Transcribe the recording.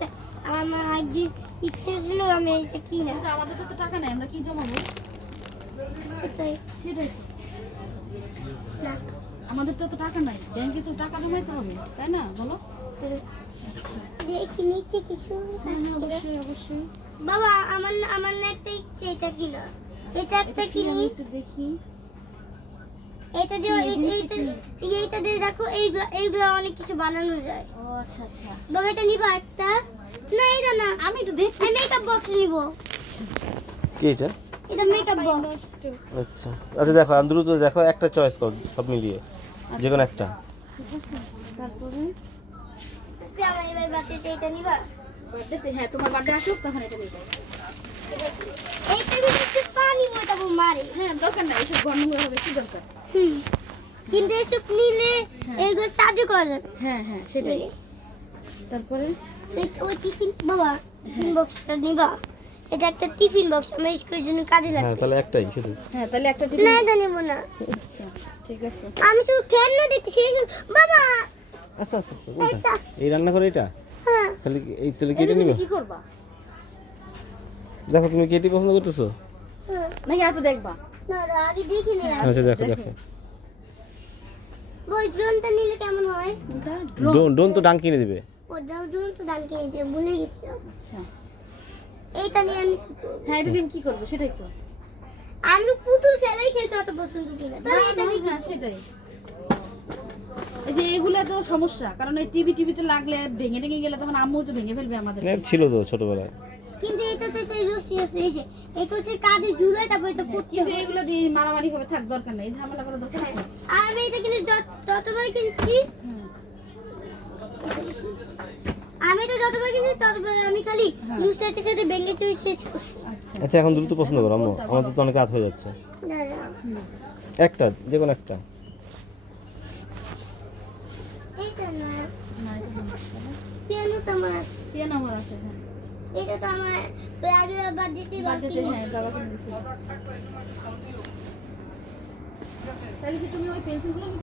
করতে আমার মা ইচ্ছে ছিল আমি এটা কিনা। আমাদের তো টাকা নাই আমরা কি জমাবো? সেটাই। সেটাই না। আমাদের তো টাকা নাই ব্যাংকে তো টাকা জমাইতে হবে তাই না? বলো। দেখি নিচে কিছু হ্যাঁ, অবশ্যই অবশ্যই। বাবা আমার আমার না একটা ইচ্ছে এটা কিনা। এটা একটা কিনি। একটু দেখি। এটা দিয়ে এইটা এইটা দিয়ে দেখো এইগুলো এইগুলো অনেক কিছু বানানো যায়। ও আচ্ছা আচ্ছা। বাবা এটা নিবা একটা? না এটা না। আমি একটু দেখি আমি মেকআপ বক্স নিব। কি এটা? এটা মেকআপ বক্স আচ্ছা। আচ্ছা দেখো আর দ্রুত দেখো একটা চয়েস করো সব মিলিয়ে। যে কোনো একটা। তারপরে? আমার এবার বাচ্চাটা এটা নিবা? বার্থডেতে হ্যাঁ তোমার বার্থডে আসুক তখন এটা নিবে। এইটা ভিতরে পানি মোটাবো মারে। হ্যাঁ দরকার নাই এসব গরম হয়ে হবে কি দরকার? হুম। কিন্তু এসব নিলে এইগুলো সাহায্য করা যাবে। হ্যাঁ হ্যাঁ সেটাই। তারপরে? ওই টিফিন বাবা টিফিন বক্সটা নিবা। এটা একটা টিফিন বক্স আমার স্কুলের জন্য কাজে হ্যাঁ লাগবে। তাহলে একটাই শুধু। হ্যাঁ তাহলে একটা না এটা নেব না। আচ্ছা ঠিক আছে। আমি শুধু খেলনা এসব বাবা! আচ্ছা আচ্ছা আচ্ছা? এই রান্না করে এটা? হ্যাঁ। তাহলে কি- এই তাহলে কি এটা নিবে? কি করবা? দেখো তুমি কি এটি পছন্দ করতেছো? হ্যাঁ। নাকি আর একটু দেখবা? আচ্ছা দেখো দেখো। ওই ড্রোনটা নিলে কেমন হয়? কোনটা ডোন ডোন তো ডাং কিনে দিবে। ওটাও ড্রোন তো দাম কিনে দিয়ে ভুলে গেছিলাম আচ্ছা। এইটা নিয়ে আমি হ্যাঁ এটা তুমি কি করবে? সেটাই তো। আমি তো পুতুল খেলাই খেলতে অত পছন্দ করি না। তাহলে এটা নিয়ে হ্যাঁ সেটাই। এই যে এগুলা তো সমস্যা কারণ এই টিভি টিভিতে লাগলে ভেঙে ভেঙে গেলে তখন আম্মু তো ভেঙে ফেলবে আমাদের। ছিল তো ছোটবেলায়। কিন্তু এটাতে তো এই রশি আছে এই যে এটা হচ্ছে কাঁধে ঝুলাই তারপর এটা পড়তে কিন্তু হবে এগুলো দিয়ে মারামারি হবে থাক দরকার নেই ঝামেলা করার দরকার নেই। আর আমি এটা কিন্তু যতবার কিনছি আমি এটা যতবার কিনছি ততবার আমি খালি লুসাইতে সাথে ভেঙে চুরি শেষ করছি। আচ্ছা। আচ্ছা এখন দ্রুত পছন্দ করো আম্মু আমাদের তো অনেক রাত হয়ে যাচ্ছে। একটা যে কোনো একটা। এইটা না। না এটা না। আমার আছে। পিয়ানো আমার আছে হ্যাঁ। এটা তো আমার আগে বার্থডেতে বার্থডেতে হ্যাঁ বাবাকে দিয়েছি। তাহলে কি তুমি ওই পেন্সিলগুলো